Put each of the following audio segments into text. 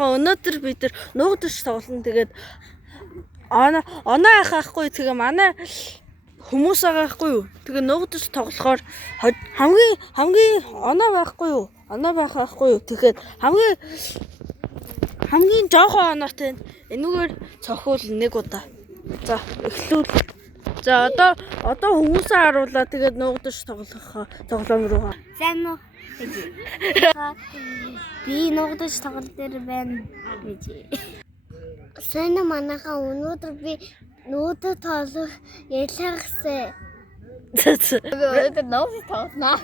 яхаа өнөөдөр бид нар нуугдаж тоглоно. Тэгээд оноо яхахгүй. Тэгээ манай хүмүүс агаахгүй юу? Тэгээ нуугдаж тоглохоор хамгийн оноо байхгүй юу? Оноо байхгүй юу? Тэгэхээр хамгийн жоохон оноотой энүүгээр цохиул нэг удаа. За эхлүүл. За одоо хүмүүсээ харууллаа. Тэгээд нуугдаж тоглоом руу. Сайн уу? Би нуугдаж тоглол дээр байна гэж. Сайн уу манайхаа өнөөдөр би нуугдаж тоглох ялаагсаа. Өнөөдөр нуугдаж тоглоно.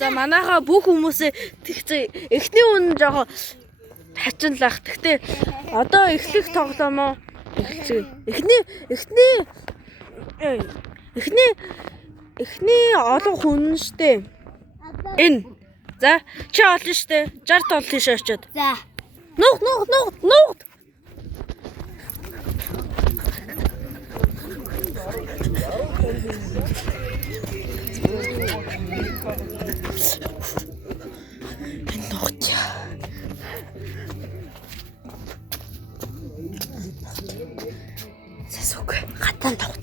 За манайхаа бүх хүмүүсээ тэгцээ эхний үнэн жоохон хачинлах. Гэхдээ одоо эхлэх тоглоомоо эхэлцгээе. Эхний олон хүн штэ. Энэ. За чи олно штэ. 60 тол тийш очиод. За. Нуугд. Сэсүк гатан тавт.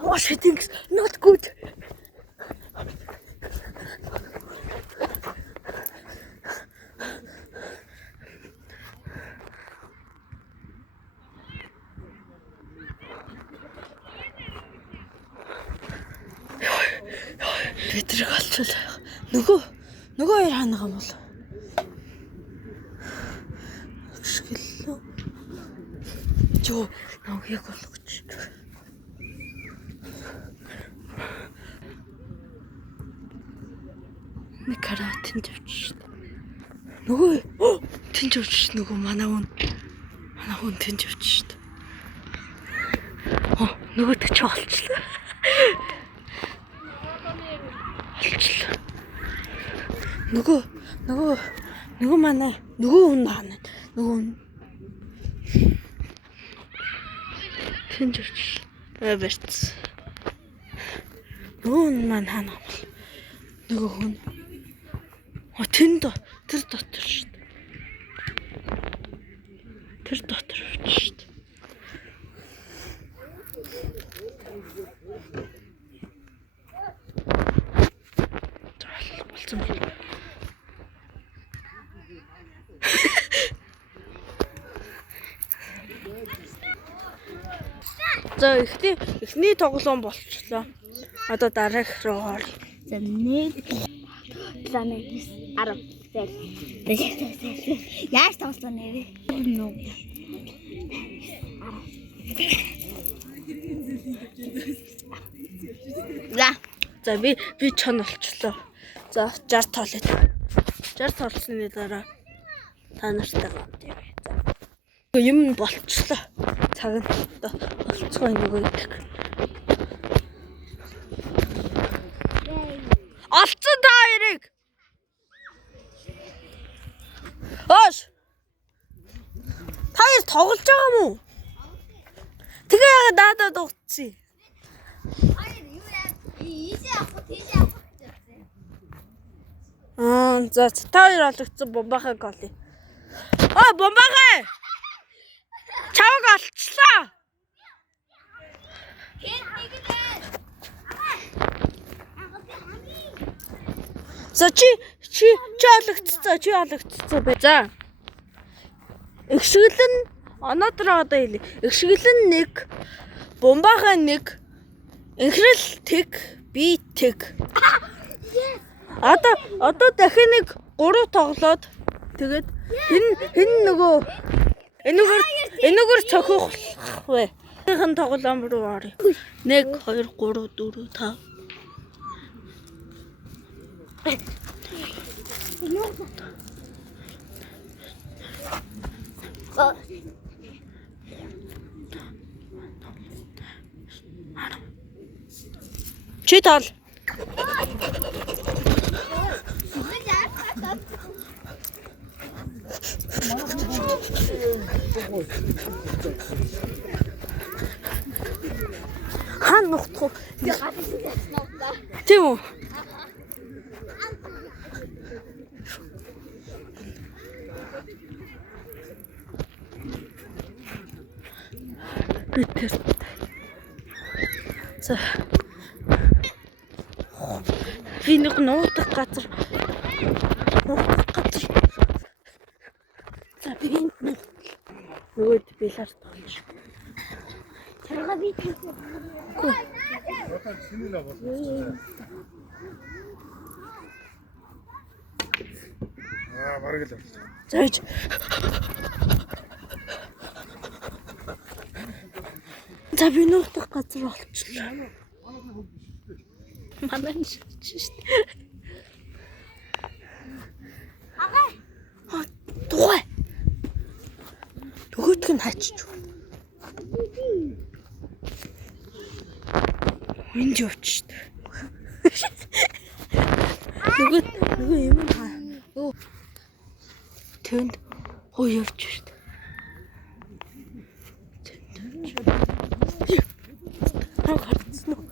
What she thinks not good. Битрийг алчвал нөгөө хоёр ханага юм бол. Шгэлөө. Жоо яг болгоч. Микара тэнцвч. Нөгөө тэнцвч нөгөө манай хүн тэнцвч. Нөгөөдөг ч олчлаа. Нөгөө манай нөгөө хүн хаана. Нөгөө хүн тэнцвч. Эверц. Нөгөө маань хаана бол. Нөгөө хүн тэр дотор шүү дээ. Тэр дотор шүү дээ. Болцсон бол. За эхний тоглоом болчихлоо. Одоо дараах руу оръё. За 1 Яаж тоглоно нэ? За би чон болчлоо. За 60 тоолээд. 60 тоолсны дараа та нартай гомд юм. За. Юм болчлоо. Цаг нь одоо болцгоо нөгөө идэх. Олцсон та хоёрыг. Оош. Та хоёр тоглож байгаа юм уу? Тэгээ яагаад даадаа дуутсан? За та хоёр олгцсон бомбахаа гол. Бомбахаа. Чавг олчлаа. За чи олгцсон бай. За. Игшгэлэн оноодроо одоо хэлээ. Игшгэлэн 1, бомбахаа 1, инхрэл тэг, би тэг. Одоо дахин нэг 3 тоглоод тэгээд энэ нөгөө энэгээр цохих вэ. Хэн тоглоом руу оръё. 1 2 3 4 5. Чи тоол. Хаан нухдах уу? Тийм үү? Битэр. За. Би нэг нуудах газар. За би энд нөгөөд билаар тоглож. Чарга би Бараг л. Зайж. За би нуудах газар олчлоо. Манай шүү дээ. Тухай. Нөгөөдг нь хаачих. Энд явчих шүү дээ. Нөгөө юм хаа. Өө. Тэнд хоо явчих шүү дээ. Хаа хатсан уу?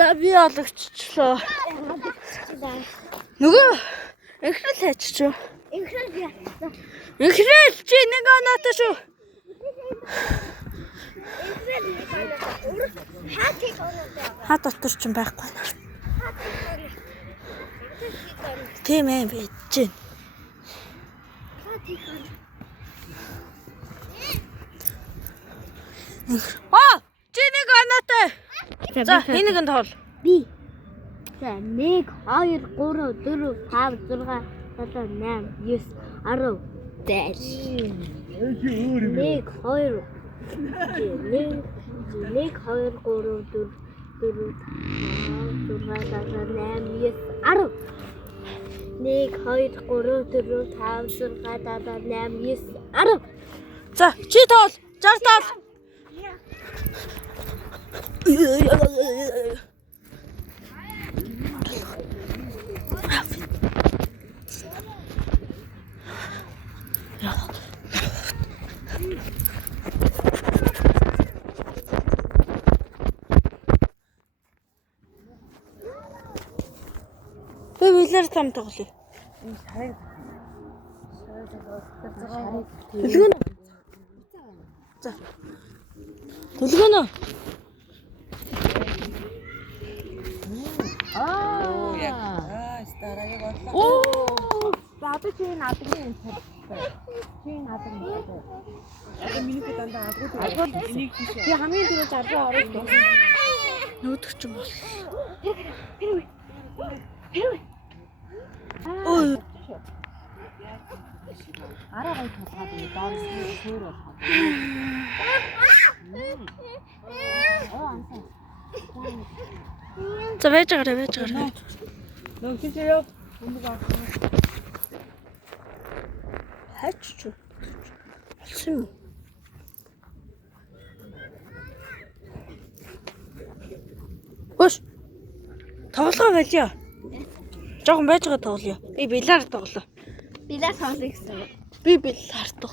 За би олгочлоо. Нөгөө ихрэл хайчих. Ихрэл чи нэг оноотой шүү. Ха дотор ч юм байхгүй наа. Тийм ээ би чинь. Чи нэг оноотой. За энийг нь тоол. би. За 1 2 3 4 5 6 7 8 9 10 10. 1 2 1 2 3 4 4 5 6 7 8 9 10. 1 2 3 4 5 6 7 8 9 10. За чи тоол. 60 тоол. Би билэр там тоглоё. Төлгөнө. За. Төлгөнө. Оо, баада чи наадгийн цар. Чи наадгийн цар. Одоо миний дандаа агуу энийг би хамгийн түрүү зарруу орох. Нүүдэх ч юм бол. Ой. Араа гой тусгаад доорс хөөр болох. Оо ансан. За байж байгаа. Нөө чи яа? Хүмүүс аа. Хайч. Болсон юм. Өш. Тоглоо байлаа. Жохон байж байгаа тоглоё. Би билар тоглоо. Билээ тоглоё гэсэн. Би билар тоглоо.